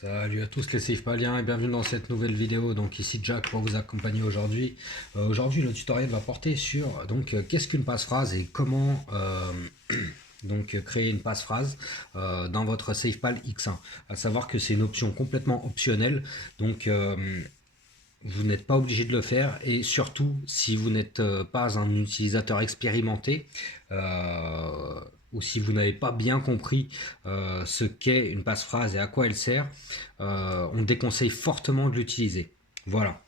Salut à tous les Safepaliens et bienvenue dans cette nouvelle vidéo. Donc ici Jack pour vous accompagner aujourd'hui. Aujourd'hui le tutoriel va porter sur qu'est-ce qu'une passphrase et comment créer une passphrase dans votre SafePal X1. À savoir que c'est une option complètement optionnelle, donc vous n'êtes pas obligé de le faire, et surtout si vous n'êtes pas un utilisateur expérimenté ou si vous n'avez pas bien compris ce qu'est une passphrase et à quoi elle sert, on déconseille fortement de l'utiliser. Voilà.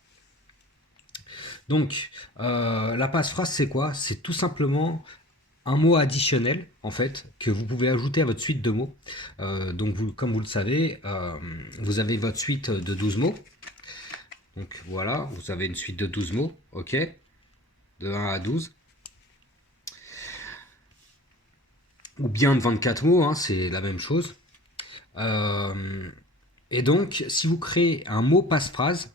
Donc la passphrase c'est quoi? C'est tout simplement un mot additionnel en fait que vous pouvez ajouter à votre suite de mots. Comme vous le savez, vous avez votre suite de 12 mots. Donc voilà, vous avez une suite de 12 mots, ok, de 1 à 12. Ou bien de 24 mots, hein, c'est la même chose. Et donc, si vous créez un mot passe-phrase,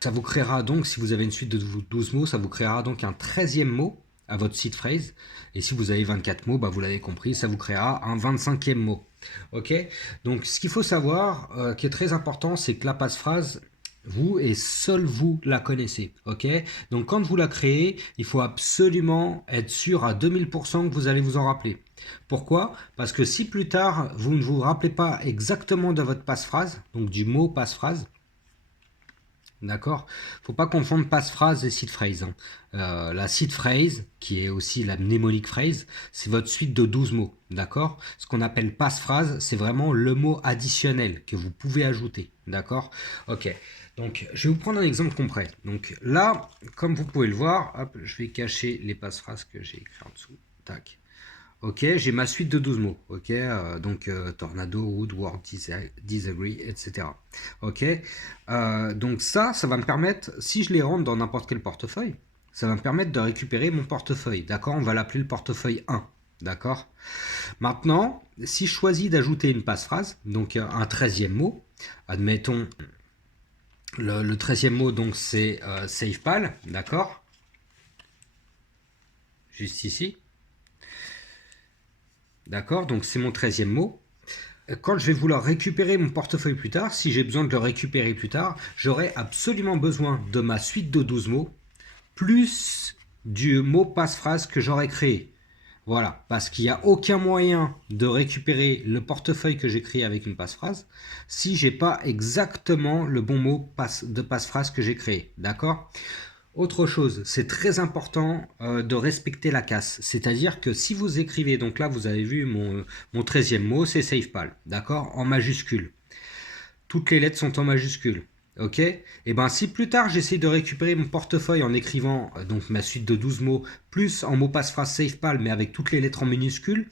ça vous créera donc, si vous avez une suite de 12 mots, ça vous créera donc un 13e mot à votre seed phrase. Et si vous avez 24 mots, bah vous l'avez compris, ça vous créera un 25e mot. Ok. Donc, ce qu'il faut savoir, qui est très important, c'est que la passe-phrase, vous et seul vous la connaissez, ok. Donc quand vous la créez, il faut absolument être sûr à 2000% que vous allez vous en rappeler. Pourquoi? Parce que si plus tard vous ne vous rappelez pas exactement de votre passe-phrase, donc du mot passe-phrase, d'accord, faut pas confondre passe-phrase et seed phrase, hein. La seed phrase, qui est aussi la mnémonique phrase, c'est votre suite de 12 mots, d'accord. Ce qu'on appelle passe-phrase, c'est vraiment le mot additionnel que vous pouvez ajouter, d'accord. Ok. Donc, je vais vous prendre un exemple concret. Donc là, comme vous pouvez le voir, hop, je vais cacher les passe-phrases que j'ai écrites en dessous. Tac. Ok, j'ai ma suite de 12 mots. Ok, tornado, wood, word, disagree, etc. Ok, donc ça va me permettre, si je les rentre dans n'importe quel portefeuille, ça va me permettre de récupérer mon portefeuille. D'accord, on va l'appeler le portefeuille 1. D'accord. Maintenant, si je choisis d'ajouter une passe-phrase, donc un 13e mot, admettons le 13e mot, donc c'est SafePal, d'accord, juste ici. D'accord, donc c'est mon 13e mot. Quand je vais vouloir récupérer mon portefeuille plus tard, si j'ai besoin de le récupérer plus tard, j'aurai absolument besoin de ma suite de 12 mots, plus du mot passe-phrase que j'aurai créé. Voilà, parce qu'il n'y a aucun moyen de récupérer le portefeuille que j'ai créé avec une passe-phrase si j'ai pas exactement le bon mot de passe-phrase que j'ai créé. D'accord? Autre chose, c'est très important de respecter la casse. C'est-à-dire que si vous écrivez, donc là vous avez vu mon 13e mot, c'est SafePal, d'accord, en majuscule. Toutes les lettres sont en majuscule. Ok. Et bien si plus tard j'essaie de récupérer mon portefeuille en écrivant donc ma suite de 12 mots, plus en mot passe-phrase SafePal, mais avec toutes les lettres en minuscules,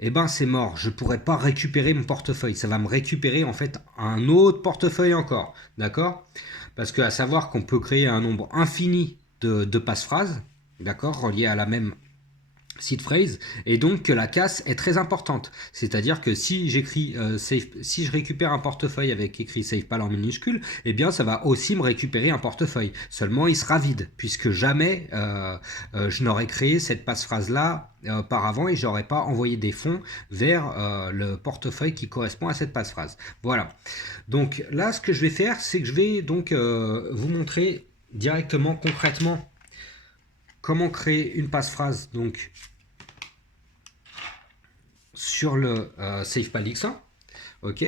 et ben c'est mort, je ne pourrai pas récupérer mon portefeuille. Ça va me récupérer en fait un autre portefeuille encore. D'accord? Parce qu'à savoir qu'on peut créer un nombre infini de passe-phrases, d'accord, reliés à la même seed phrase, et donc que la casse est très importante. C'est-à-dire que si j'écris si je récupère un portefeuille avec écrit SafePal en minuscule, eh bien ça va aussi me récupérer un portefeuille. Seulement il sera vide, puisque jamais je n'aurais créé cette passe-phrase là auparavant et j'aurais pas envoyé des fonds vers le portefeuille qui correspond à cette passe-phrase. Voilà. Donc là, ce que je vais faire, c'est que je vais donc vous montrer directement, concrètement, comment créer une passe-phrase donc sur le SafePal X1. Ok,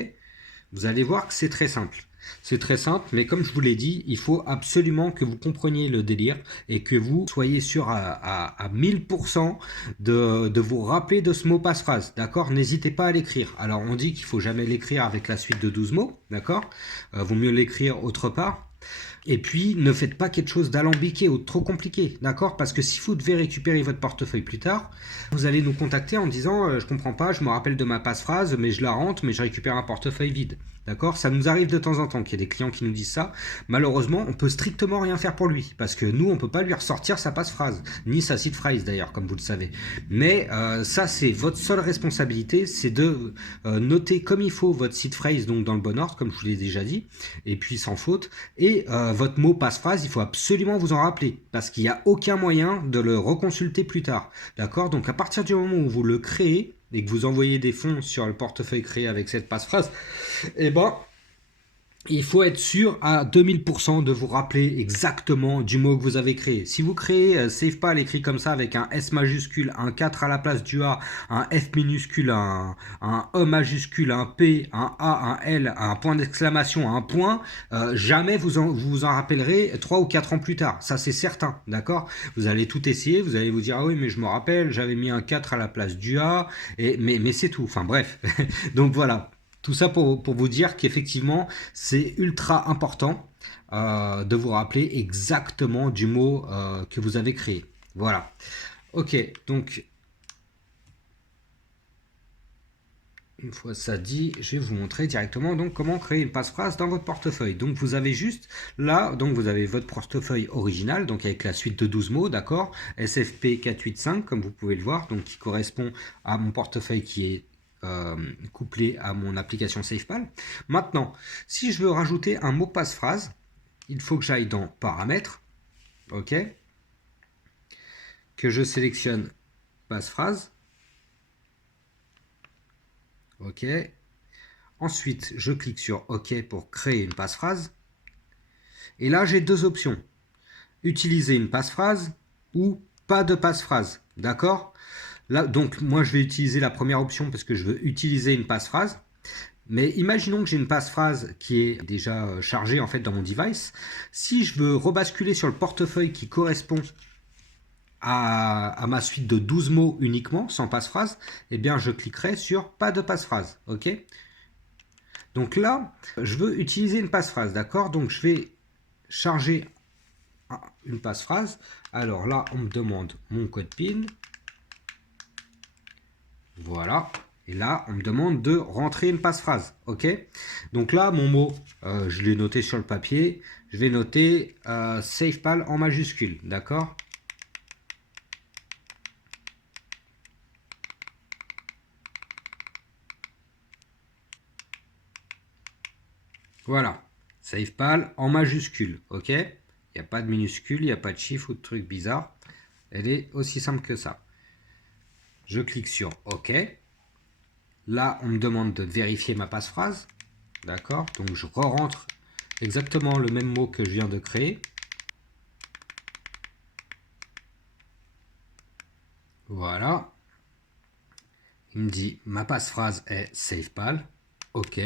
vous allez voir que c'est très simple. C'est très simple, mais comme je vous l'ai dit, il faut absolument que vous compreniez le délire et que vous soyez sûr à 1000% de vous rappeler de ce mot passe-phrase. D'accord? N'hésitez pas à l'écrire. Alors, on dit qu'il ne faut jamais l'écrire avec la suite de 12 mots. D'accord? Vaut mieux l'écrire autre part. Et puis, ne faites pas quelque chose d'alambiqué ou de trop compliqué, d'accord? Parce que si vous devez récupérer votre portefeuille plus tard, vous allez nous contacter en disant je comprends pas, je me rappelle de ma passe-phrase, mais je la rentre, mais je récupère un portefeuille vide. D'accord? Ça nous arrive de temps en temps qu'il y ait des clients qui nous disent ça. Malheureusement, on peut strictement rien faire pour lui, parce que nous, on peut pas lui ressortir sa passe-phrase, ni sa seed phrase d'ailleurs, comme vous le savez. Mais ça, c'est votre seule responsabilité, c'est de noter comme il faut votre seed phrase, donc dans le bon ordre, comme je vous l'ai déjà dit, et puis sans faute, et votre mot passe-phrase, il faut absolument vous en rappeler, parce qu'il n'y a aucun moyen de le reconsulter plus tard. D'accord? Donc à partir du moment où vous le créez, et que vous envoyez des fonds sur le portefeuille créé avec cette passe-phrase, et ben il faut être sûr à 2000% de vous rappeler exactement du mot que vous avez créé. Si vous créez SafePal écrit comme ça avec un S majuscule, un 4 à la place du A, un F minuscule, un E majuscule, un P, un A, un L, un point d'exclamation, un point, jamais vous vous en rappellerez 3 ou 4 ans plus tard. Ça c'est certain, d'accord? Vous allez tout essayer, vous allez vous dire ah oui mais je me rappelle, j'avais mis un 4 à la place du A, mais c'est tout. Enfin bref, donc voilà. Tout ça pour vous dire qu'effectivement, c'est ultra important de vous rappeler exactement du mot que vous avez créé. Voilà. Ok, donc, une fois ça dit, je vais vous montrer directement donc comment créer une passe-phrase dans votre portefeuille. Donc vous avez juste là, donc vous avez votre portefeuille original, donc avec la suite de 12 mots, d'accord, SFP 485 comme vous pouvez le voir, donc qui correspond à mon portefeuille qui est couplé à mon application SafePal. Maintenant, si je veux rajouter un mot passe-phrase, il faut que j'aille dans paramètres, ok, que je sélectionne passe-phrase, ok. Ensuite, je clique sur OK pour créer une passe-phrase. Et là, j'ai deux options. Utiliser une passe-phrase ou pas de passe-phrase, d'accord? Là, donc, moi, je vais utiliser la première option parce que je veux utiliser une passe-phrase. Mais imaginons que j'ai une passe-phrase qui est déjà chargée en fait dans mon device. Si je veux rebasculer sur le portefeuille qui correspond à ma suite de 12 mots uniquement, sans passe-phrase, eh bien je cliquerai sur pas de passe-phrase. Ok? Donc là, je veux utiliser une passe-phrase, d'accord? Donc je vais charger une passe-phrase. Alors là, on me demande mon code PIN. Voilà. Et là, on me demande de rentrer une passe-phrase. Ok? Donc là, mon mot, je l'ai noté sur le papier. Je vais noter SafePal en majuscule. D'accord? Voilà. SafePal en majuscule. Ok? Il n'y a pas de minuscule, il n'y a pas de chiffre ou de truc bizarre. Elle est aussi simple que ça. Je clique sur OK. Là, on me demande de vérifier ma passe-phrase. D'accord? Donc, je re-rentre exactement le même mot que je viens de créer. Voilà. Il me dit, ma passe-phrase est SafePal. OK.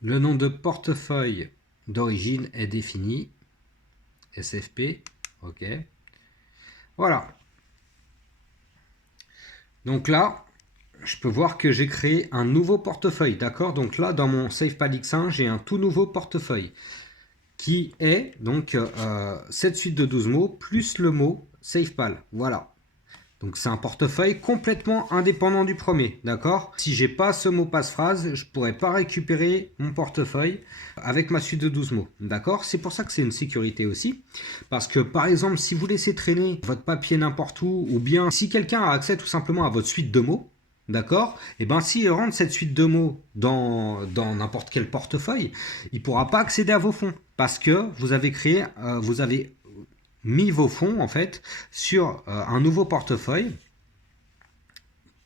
Le nom de portefeuille d'origine est défini. SFP. OK. Voilà. Donc là, je peux voir que j'ai créé un nouveau portefeuille, d'accord? Donc là, dans mon SafePal X1, j'ai un tout nouveau portefeuille qui est donc cette suite de 12 mots plus le mot SafePal. Voilà. Donc c'est un portefeuille complètement indépendant du premier, d'accord? Si j'ai pas ce mot passe-phrase, je pourrais pas récupérer mon portefeuille avec ma suite de 12 mots, d'accord? C'est pour ça que c'est une sécurité aussi, parce que par exemple, si vous laissez traîner votre papier n'importe où, ou bien si quelqu'un a accès tout simplement à votre suite de mots, d'accord? Et bien s'il rentre cette suite de mots dans n'importe quel portefeuille, il ne pourra pas accéder à vos fonds, parce que vous avez créé, vous avez mis vos fonds en fait sur un nouveau portefeuille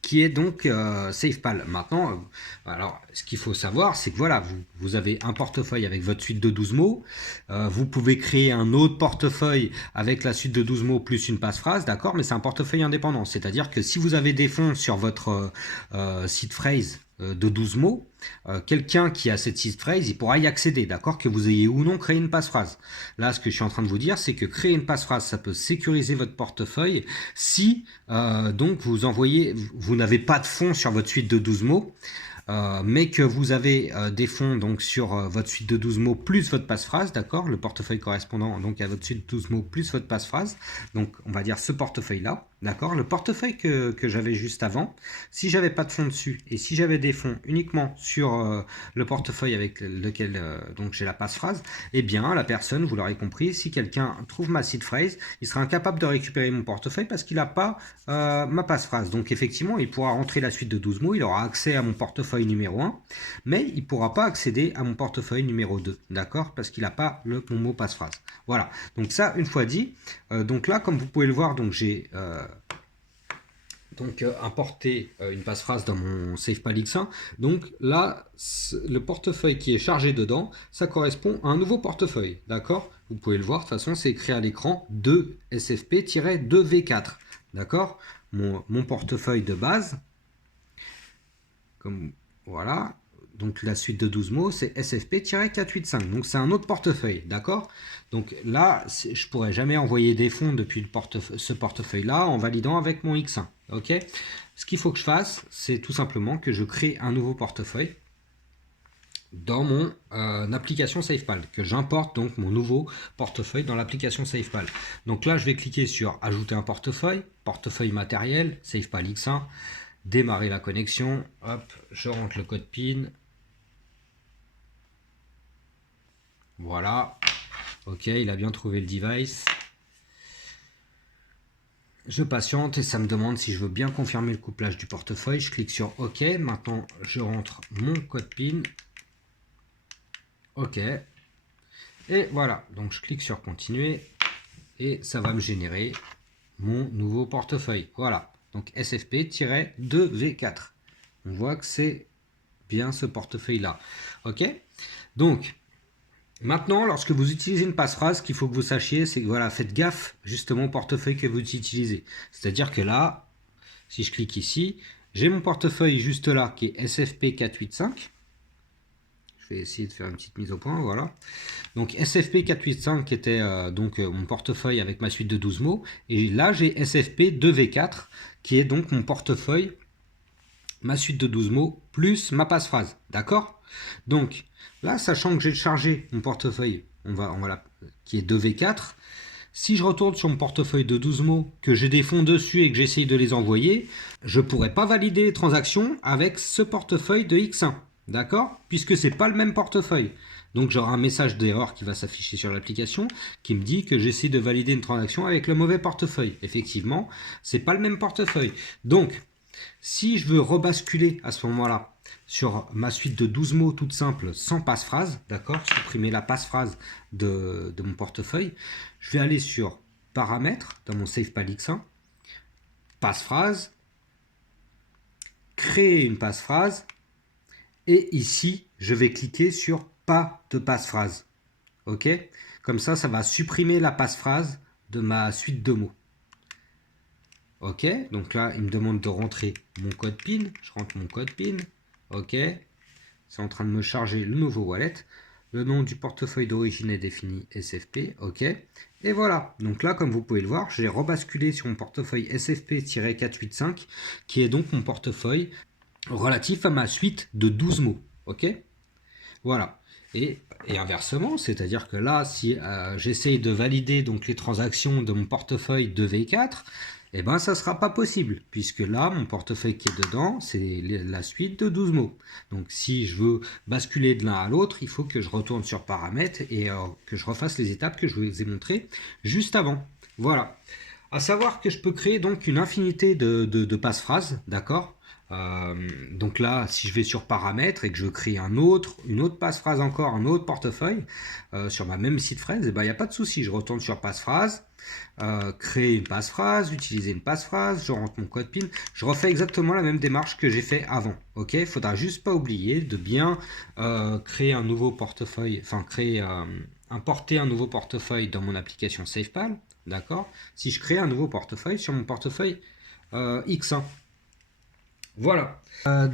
qui est donc SafePal. Maintenant, alors ce qu'il faut savoir, c'est que voilà, vous avez un portefeuille avec votre suite de 12 mots, vous pouvez créer un autre portefeuille avec la suite de 12 mots plus une passe-phrase, d'accord, mais c'est un portefeuille indépendant, c'est-à-dire que si vous avez des fonds sur votre seed phrase de 12 mots, quelqu'un qui a cette seed phrase, il pourra y accéder, d'accord, que vous ayez ou non créé une passe-phrase. Là, ce que je suis en train de vous dire, c'est que créer une passe-phrase, ça peut sécuriser votre portefeuille si donc vous n'avez pas de fonds sur votre suite de 12 mots, mais que vous avez des fonds donc sur votre suite de 12 mots plus votre passe-phrase, d'accord, le portefeuille correspondant donc à votre suite de 12 mots plus votre passe-phrase, donc on va dire ce portefeuille-là, d'accord, le portefeuille que j'avais juste avant, si j'avais pas de fonds dessus et si j'avais des fonds uniquement sur le portefeuille avec lequel donc j'ai la passe-phrase, eh bien la personne, vous l'aurez compris, si quelqu'un trouve ma seed phrase, il sera incapable de récupérer mon portefeuille parce qu'il n'a pas ma passe-phrase. Donc effectivement, il pourra rentrer la suite de 12 mots, il aura accès à mon portefeuille numéro 1, mais il ne pourra pas accéder à mon portefeuille numéro 2, d'accord? Parce qu'il n'a pas mon mot passe-phrase. Voilà, donc ça, une fois dit, donc là, comme vous pouvez le voir, donc j'ai donc importer une passphrase dans mon SafePal X1. Donc là, le portefeuille qui est chargé dedans, ça correspond à un nouveau portefeuille, d'accord? Vous pouvez le voir, de toute façon, c'est écrit à l'écran 2SFP-2V4, d'accord? Mon portefeuille de base, comme voilà. Donc la suite de 12 mots, c'est SFP-485. Donc c'est un autre portefeuille, d'accord? Donc là, je pourrais jamais envoyer des fonds depuis ce portefeuille-là en validant avec mon X1. Ok? Ce qu'il faut que je fasse, c'est tout simplement que je crée un nouveau portefeuille dans mon application SafePal, que j'importe donc mon nouveau portefeuille dans l'application SafePal. Donc là, je vais cliquer sur ajouter un portefeuille, portefeuille matériel, SafePal X1, démarrer la connexion, hop, je rentre le code PIN. Voilà, ok, il a bien trouvé le device. Je patiente et ça me demande si je veux bien confirmer le couplage du portefeuille. Je clique sur OK. Maintenant, je rentre mon code PIN. OK. Et voilà, donc je clique sur continuer et ça va me générer mon nouveau portefeuille. Voilà, donc SFP-2V4. On voit que c'est bien ce portefeuille-là. OK. Donc, maintenant, lorsque vous utilisez une passphrase, ce qu'il faut que vous sachiez, c'est que voilà, faites gaffe justement au portefeuille que vous utilisez. C'est-à-dire que là, si je clique ici, j'ai mon portefeuille juste là qui est SFP485. Je vais essayer de faire une petite mise au point, voilà. Donc SFP485 qui était mon portefeuille avec ma suite de 12 mots. Et là, j'ai SFP2V4 qui est donc mon portefeuille, ma suite de 12 mots, plus ma passphrase. D'accord? Donc, là, sachant que j'ai chargé mon portefeuille, qui est 2V4, si je retourne sur mon portefeuille de 12 mots, que j'ai des fonds dessus et que j'essaye de les envoyer, je ne pourrai pas valider les transactions avec ce portefeuille de X1. D'accord? Puisque ce n'est pas le même portefeuille. Donc j'aurai un message d'erreur qui va s'afficher sur l'application qui me dit que j'essaie de valider une transaction avec le mauvais portefeuille. Effectivement, ce n'est pas le même portefeuille. Donc, si je veux rebasculer à ce moment-là sur ma suite de 12 mots toute simple sans passphrase, d'accord, supprimer la passphrase de mon portefeuille, je vais aller sur paramètres dans mon SafePal X1, passphrase, créer une passphrase et ici je vais cliquer sur pas de passphrase. Ok, comme ça va supprimer la passphrase de ma suite de mots. Ok, donc là, il me demande de rentrer mon code PIN. Je rentre mon code PIN. Ok, c'est en train de me charger le nouveau wallet. Le nom du portefeuille d'origine est défini SFP. Ok, et voilà. Donc là, comme vous pouvez le voir, j'ai rebasculé sur mon portefeuille SFP-485, qui est donc mon portefeuille relatif à ma suite de 12 mots. Ok, voilà. Et inversement, c'est-à-dire que là, si j'essaye de valider donc les transactions de mon portefeuille de V4, eh ben ça ne sera pas possible, puisque là, mon portefeuille qui est dedans, c'est la suite de 12 mots. Donc si je veux basculer de l'un à l'autre, il faut que je retourne sur paramètres et que je refasse les étapes que je vous ai montrées juste avant. Voilà. À savoir que je peux créer donc une infinité de passe-phrases, d'accord ? Donc là, si je vais sur paramètres et que je crée une autre passphrase encore, un autre portefeuille sur ma même site phrase, il n'y a pas de souci, je retourne sur passphrase, créer une passphrase, utiliser une passphrase, je rentre mon code PIN, je refais exactement la même démarche que j'ai fait avant. Ok, il faudra juste pas oublier de bien créer un nouveau portefeuille, importer un nouveau portefeuille dans mon application SafePal, d'accord? Si je crée un nouveau portefeuille sur mon portefeuille X1. Voilà,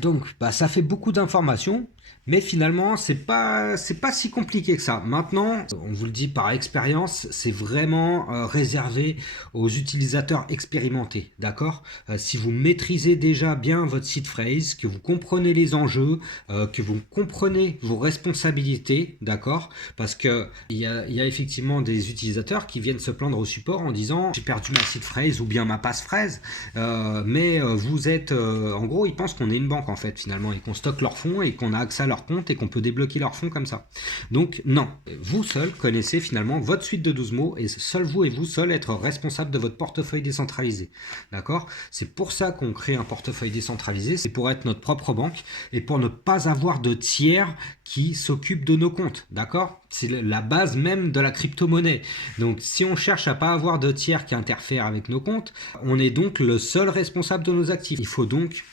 donc ça fait beaucoup d'informations, mais finalement c'est pas si compliqué que ça. Maintenant, on vous le dit par expérience, c'est vraiment réservé aux utilisateurs expérimentés, d'accord? Si vous maîtrisez déjà bien votre site phrase, que vous comprenez les enjeux, que vous comprenez vos responsabilités, d'accord? Parce que il y a effectivement des utilisateurs qui viennent se plaindre au support en disant j'ai perdu ma site phrase ou bien ma passphrase, mais vous êtes en gros, ils pensent qu'on est une banque en fait finalement et qu'on stocke leurs fonds et qu'on a accès accès à leur compte et qu'on peut débloquer leurs fonds comme ça. Donc non, vous seul connaissez finalement votre suite de 12 mots et seul vous et vous seul être responsable de votre portefeuille décentralisé. D'accord? C'est pour ça qu'on crée un portefeuille décentralisé, c'est pour être notre propre banque et pour ne pas avoir de tiers qui s'occupent de nos comptes. D'accord? C'est la base même de la crypto-monnaie. Donc si on cherche à pas avoir de tiers qui interfèrent avec nos comptes, on est donc le seul responsable de nos actifs. Il faut donc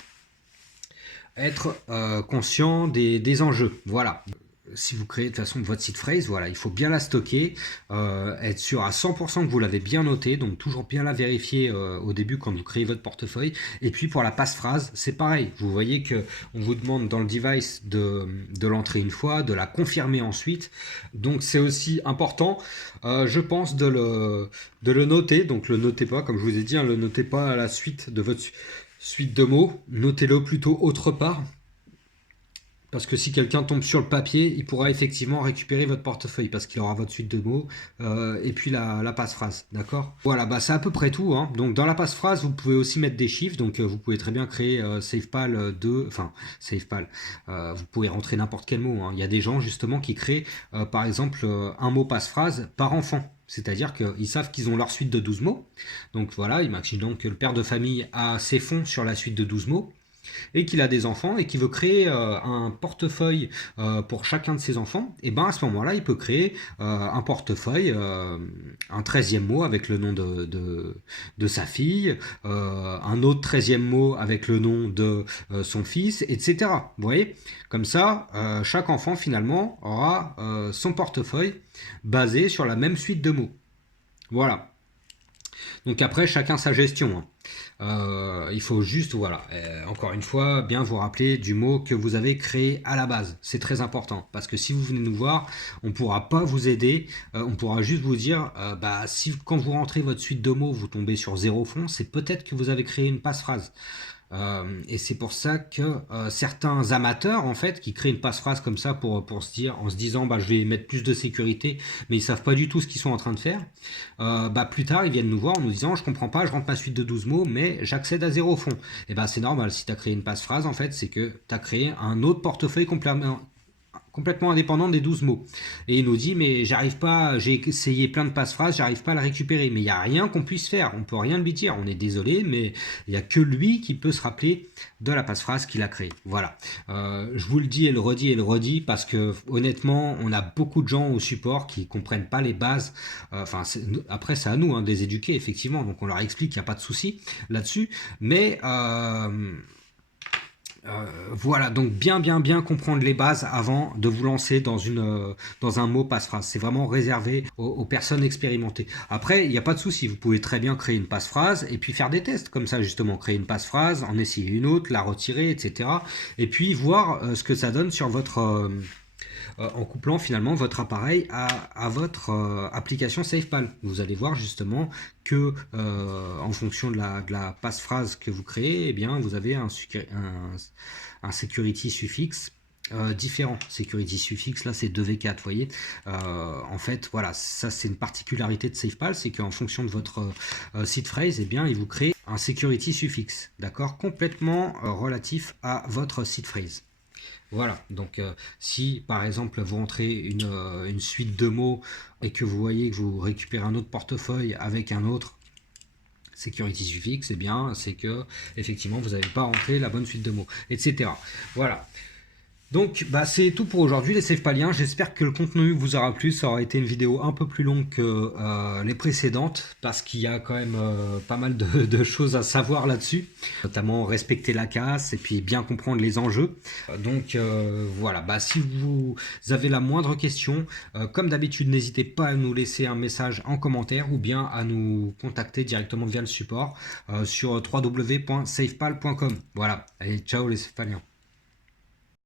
être conscient des enjeux. Voilà. Si vous créez de toute façon votre seed phrase, voilà, il faut bien la stocker, être sûr à 100% que vous l'avez bien noté, donc toujours bien la vérifier au début quand vous créez votre portefeuille. Et puis pour la passphrase, c'est pareil. Vous voyez que on vous demande dans le device de l'entrer une fois, de la confirmer ensuite. Donc c'est aussi important, je pense, de le noter. Donc le notez pas, comme je vous ai dit, hein, le notez pas à la suite de votre suite de mots. Notez-le plutôt autre part. Parce que si quelqu'un tombe sur le papier, il pourra effectivement récupérer votre portefeuille parce qu'il aura votre suite de mots et puis la passphrase, d'accord? Voilà, bah c'est à peu près tout, hein. Donc dans la passphrase, vous pouvez aussi mettre des chiffres, donc vous pouvez très bien créer SafePal 2, enfin SafePal, vous pouvez rentrer n'importe quel mot, hein. Il y a des gens justement qui créent par exemple un mot passphrase par enfant. C'est-à-dire qu'ils savent qu'ils ont leur suite de 12 mots. Donc voilà, imaginons que le père de famille a ses fonds sur la suite de 12 mots et qu'il a des enfants et qu'il veut créer un portefeuille pour chacun de ses enfants, et ben à ce moment-là, il peut créer un portefeuille, un 13e mot avec le nom de sa fille, un autre 13e mot avec le nom de son fils, etc. Vous voyez? Comme ça, chaque enfant finalement aura son portefeuille basé sur la même suite de mots. Voilà. Donc après, chacun sa gestion, hein. Il faut juste, voilà, encore une fois, bien vous rappeler du mot que vous avez créé à la base. C'est très important, parce que si vous venez nous voir, on ne pourra pas vous aider, on pourra juste vous dire, bah, si quand vous rentrez votre suite de mots, vous tombez sur 0 fond, c'est peut-être que vous avez créé une passphrase. Et c'est pour ça que certains amateurs en fait qui créent une passphrase comme ça pour se dire, en se disant bah je vais mettre plus de sécurité, mais ils savent pas du tout ce qu'ils sont en train de faire, bah plus tard ils viennent nous voir en nous disant je comprends pas, je rentre ma suite de 12 mots mais j'accède à 0 fond. Et ben c'est normal, si tu as créé une passphrase en fait c'est que tu as créé un autre portefeuille complètement indépendant des 12 mots. Et il nous dit mais j'arrive pas, j'ai essayé plein de passephrases, j'arrive pas à la récupérer. Mais il n'y a rien qu'on puisse faire, on peut rien lui dire, on est désolé, mais il n'y a que lui qui peut se rappeler de la passphrase qu'il a créée. Voilà. Je vous le dis et le redis parce que honnêtement, on a beaucoup de gens au support qui comprennent pas les bases. Enfin, après c'est à nous hein, de les éduquer effectivement, donc on leur explique qu'il n'y a pas de souci là-dessus, mais voilà, donc bien comprendre les bases avant de vous lancer dans un mot passphrase. C'est vraiment réservé aux personnes expérimentées. Après, il n'y a pas de souci, vous pouvez très bien créer une passphrase et puis faire des tests comme ça justement, créer une passphrase, en essayer une autre, la retirer, etc. Et puis voir ce que ça donne sur votre en couplant finalement votre appareil à votre application SafePal. Vous allez voir justement que en fonction de la passphrase que vous créez, eh bien, vous avez un security suffixe différent. Security suffixe, là c'est 2v4, vous voyez. En fait, voilà, ça c'est une particularité de SafePal, c'est qu'en fonction de votre seed phrase, eh bien, il vous crée un security suffixe, d'accord, complètement relatif à votre seed phrase. Voilà, donc si par exemple vous rentrez une suite de mots et que vous voyez que vous récupérez un autre portefeuille avec un autre security suffixe, eh bien c'est que effectivement vous n'avez pas rentré la bonne suite de mots, etc. Voilà. Donc bah, c'est tout pour aujourd'hui les SafePaliens, j'espère que le contenu vous aura plu, ça aura été une vidéo un peu plus longue que les précédentes parce qu'il y a quand même pas mal de choses à savoir là-dessus, notamment respecter la casse et puis bien comprendre les enjeux. Donc voilà, bah, si vous avez la moindre question, comme d'habitude n'hésitez pas à nous laisser un message en commentaire ou bien à nous contacter directement via le support sur www.safepal.com. Voilà, allez ciao les SafePaliens.